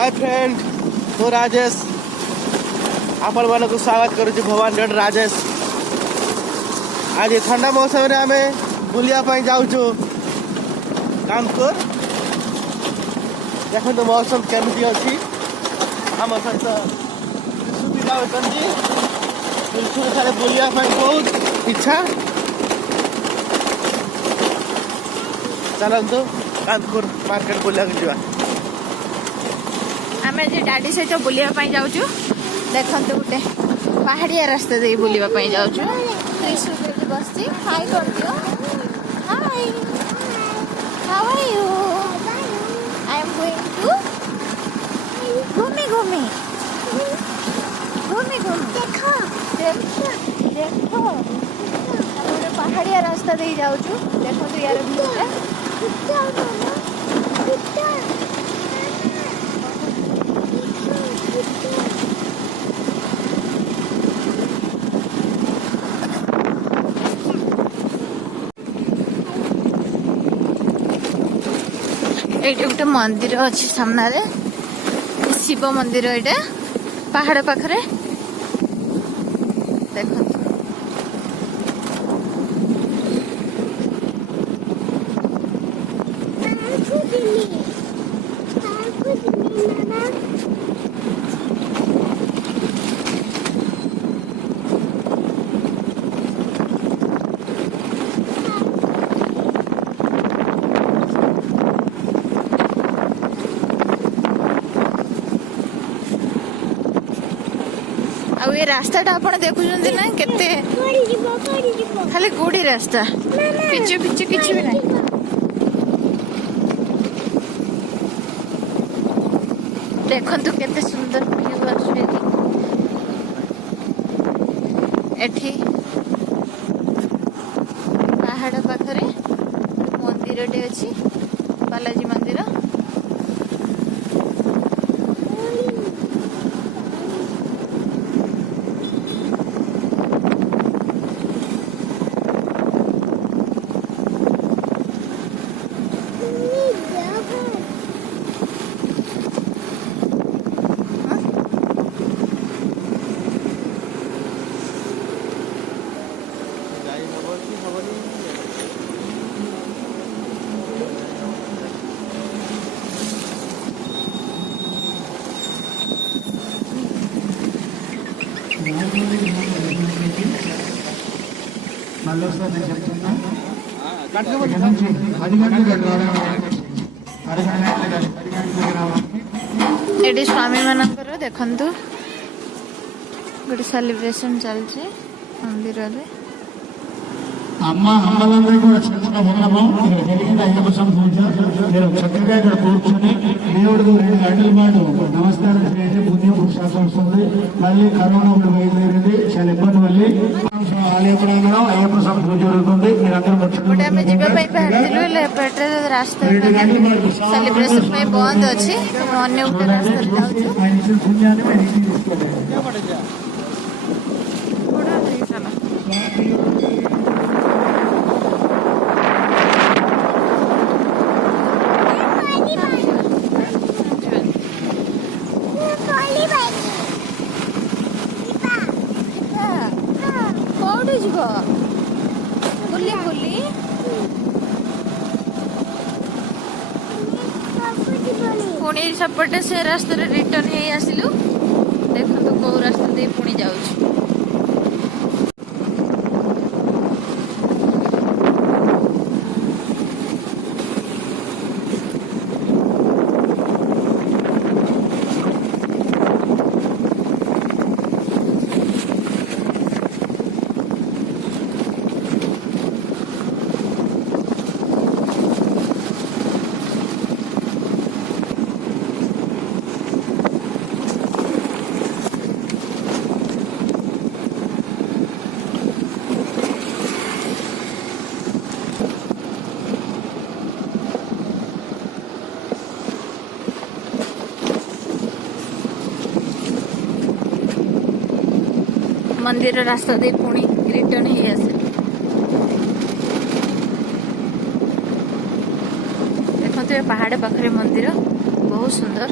Hi friend तो राजेश आपण मानक स्वागत करुछु भवानी.राजेश। आज ठंडा मौसम रे आमे बुलिया पई जाउछु कामकोर। देखो तो मौसम केमती अछि हम सहित सुविधा होतंती बिल्कुल सारे बुलिया पई बहुत इच्छा। चलंतु कामकोर मार्केट बुलिया के जीवा। आमे जे डाडी सहित बुलिया पई जाउछु देखंतु गुटे पहाड़िया रास्ता दे बुलिया पई जाउछु। सुबह बसती हाय कर दियो। Hi how are you? I am going to घूमे घूमे घूमे घूमे देखो देखो देखो हम पहाड़िया रास्ता दे जाउछु। देखंतु यार व्यूटा ये गोटे मंदिर अच्छी सामने शिव मंदिर ये पहाड़ पाखरे देख ଆଉ ଏ ରାସ୍ତାଟା ଆପଣ ଦେଖୁଛନ୍ତି ନା କେତେ ଖାଲି ଗୋଡି ରାସ୍ତା ପିଚୁ ପିଚୁ କିଛି ବି ନାହିଁ। ଦେଖନ୍ତୁ କେତେ ସୁନ୍ଦର ଭିଉ ଆସୁଛି ଏଠି ପାହାଡ ପାଖରେ ମନ୍ଦିରଟେ ଅଛି ବାଲାଜୀ ମନ୍ଦିର। एटी स्वामी मानकर देखंतु गोटे सेलिब्रेशन चलছে मंदिर रे అమ్మ అమ్మలందరూ కూడా చిన్న ఉన్నాము జరిగిన అయ్యప్ప పూజ మీరు చక్కగా ఇక్కడ కూర్చొని దేవుడికి రెండు గంటల పాటు నమస్కారం చేసి పుణ్యం పురుషార్థం వస్తుంది. మళ్ళీ కరోనా బయలుదేరింది చాలా ఇబ్బంది మళ్ళీ ఆలయ ప్రాంగణం అయ్యప్ప స్వామి పూజ జరుగుతుంది. మీరందరూ పుణ్యాన్ని మీరు తీసుకోండి. बुली बुली पुणी सपटे से रास्ता रिटर्न हे आसिलु देखो कौ रास्ता दे पुणी जाउछु। मंदिर रास्ता दे पुणी रिटर्न ही आसे देखते पहाड़ पाखरे मंदिर बहुत सुंदर।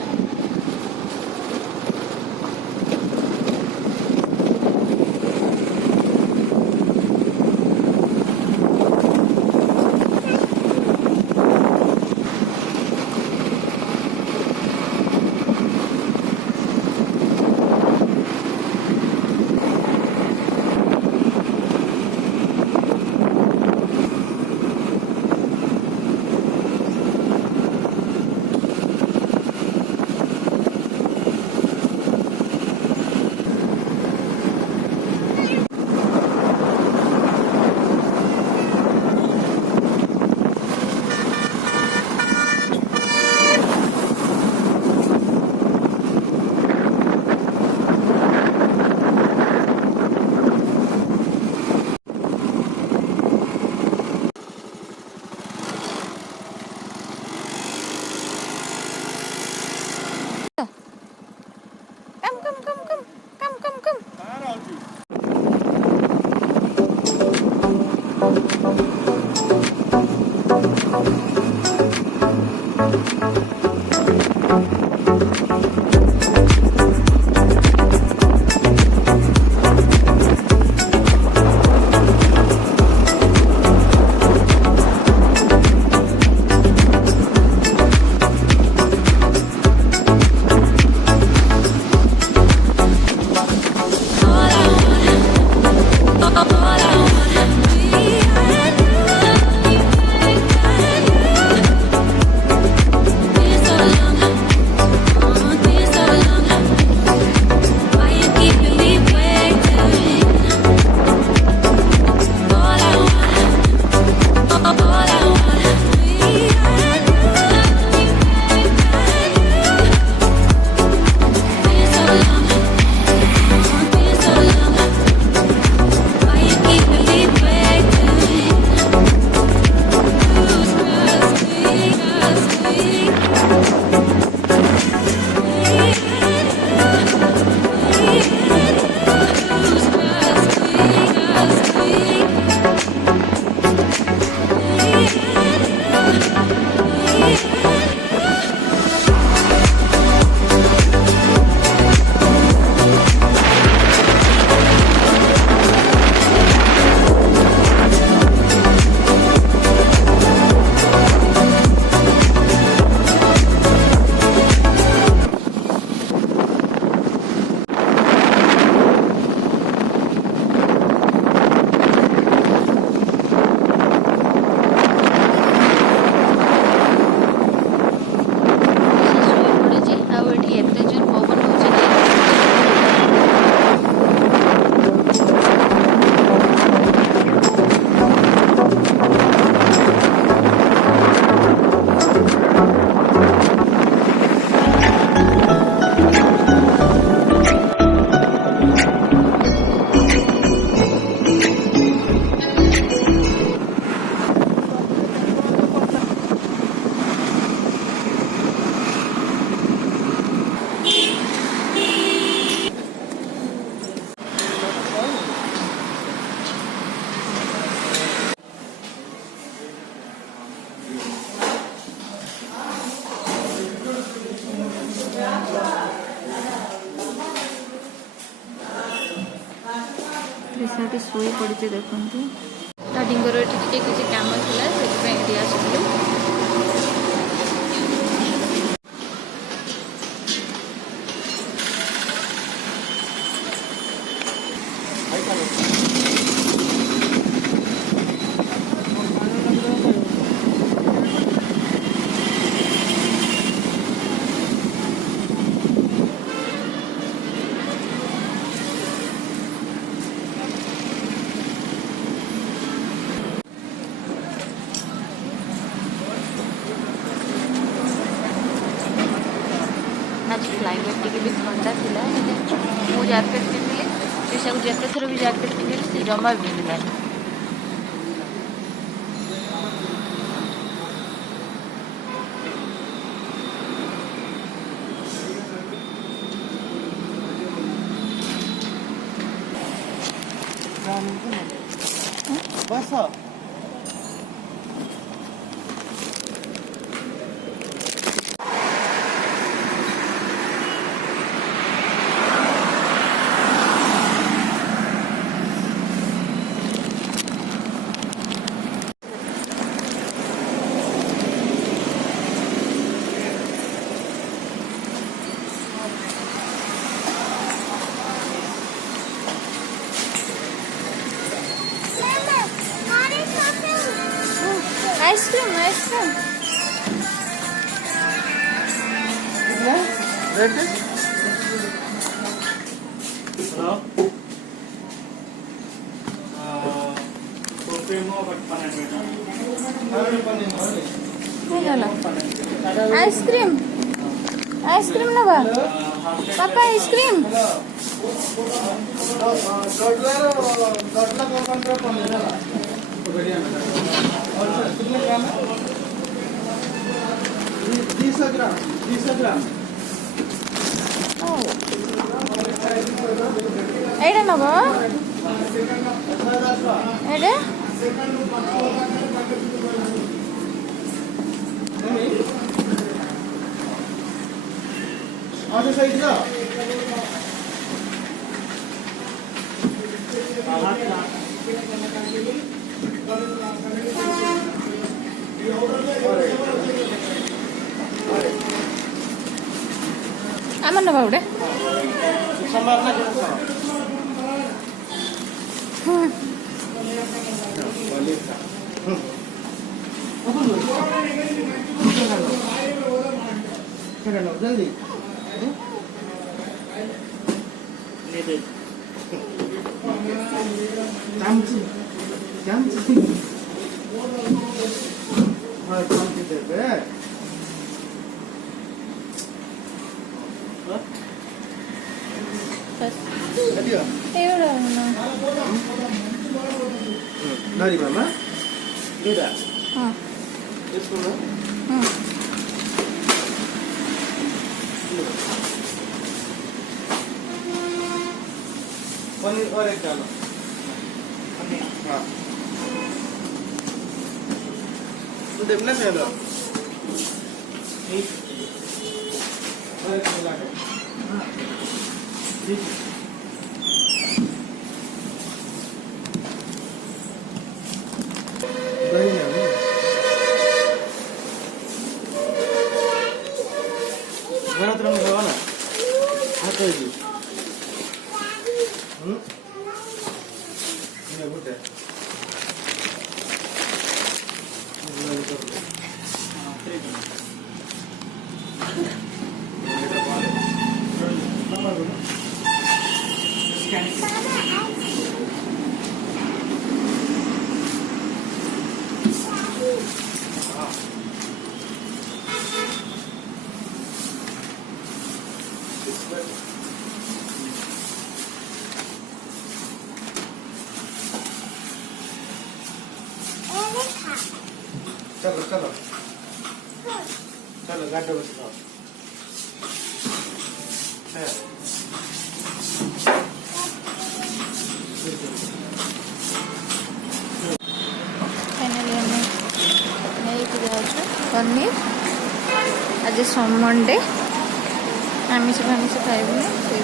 कृष्णाटी शोई पड़े देखते दादींर ये किसी कम था से आसलु आज क्लाइमेट टी भी ठंडा था मु जैकेट पिंधि शीशा को जिते थर भी जैकेट पिंधि से जमा भी पिंधलानी बस आइसक्रीम आइसक्रीम आइसक्रीम आइसक्रीम ना पापा आइसक्रीम एटा नब एटा पास साइड का आम नवा गोटे संभालना क्या जल्दी चमची चमची चमची दे बे Adiós. Nari mama. Duda. इसको ना. पनीर और एक डालो. हाँ. तो देखना चाहिए लो. और एक मिला के. हाँ. ठीक. दही है. घरा तरफ में ना हाँ तो जी ये बोलते हैं चलो चलो चलो गाड़ी बस जाओ फाइनली हमें नहीं जाऊँ पनीर आज संडे आमिष फामिष खाइबुनि से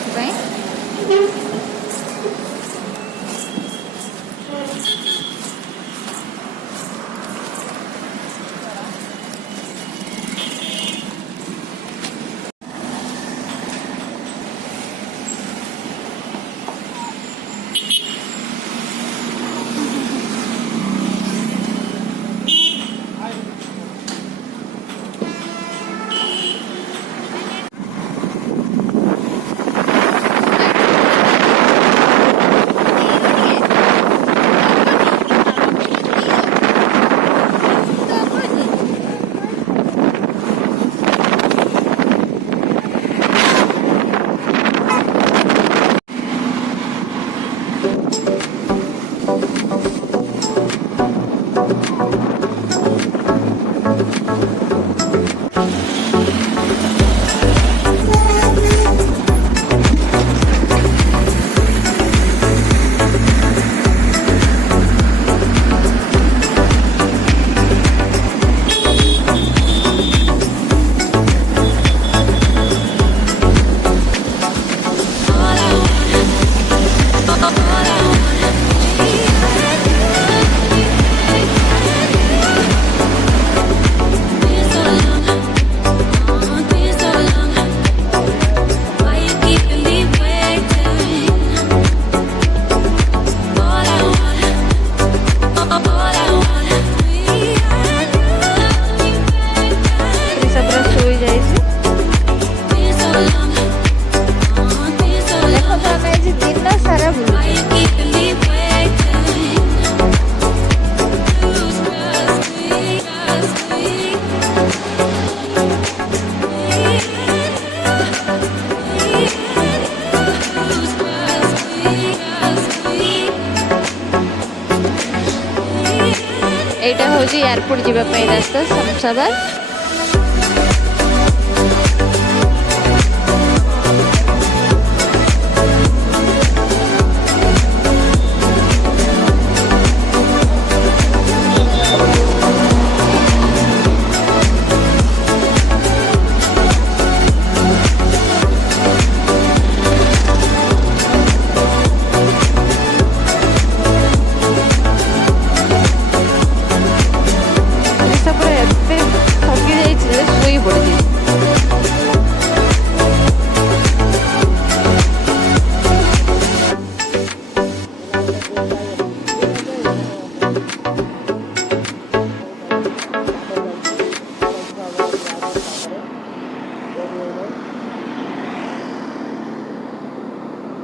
एटा हूँ एयरपोर्ट जावाई रास्ता शमशाबाद।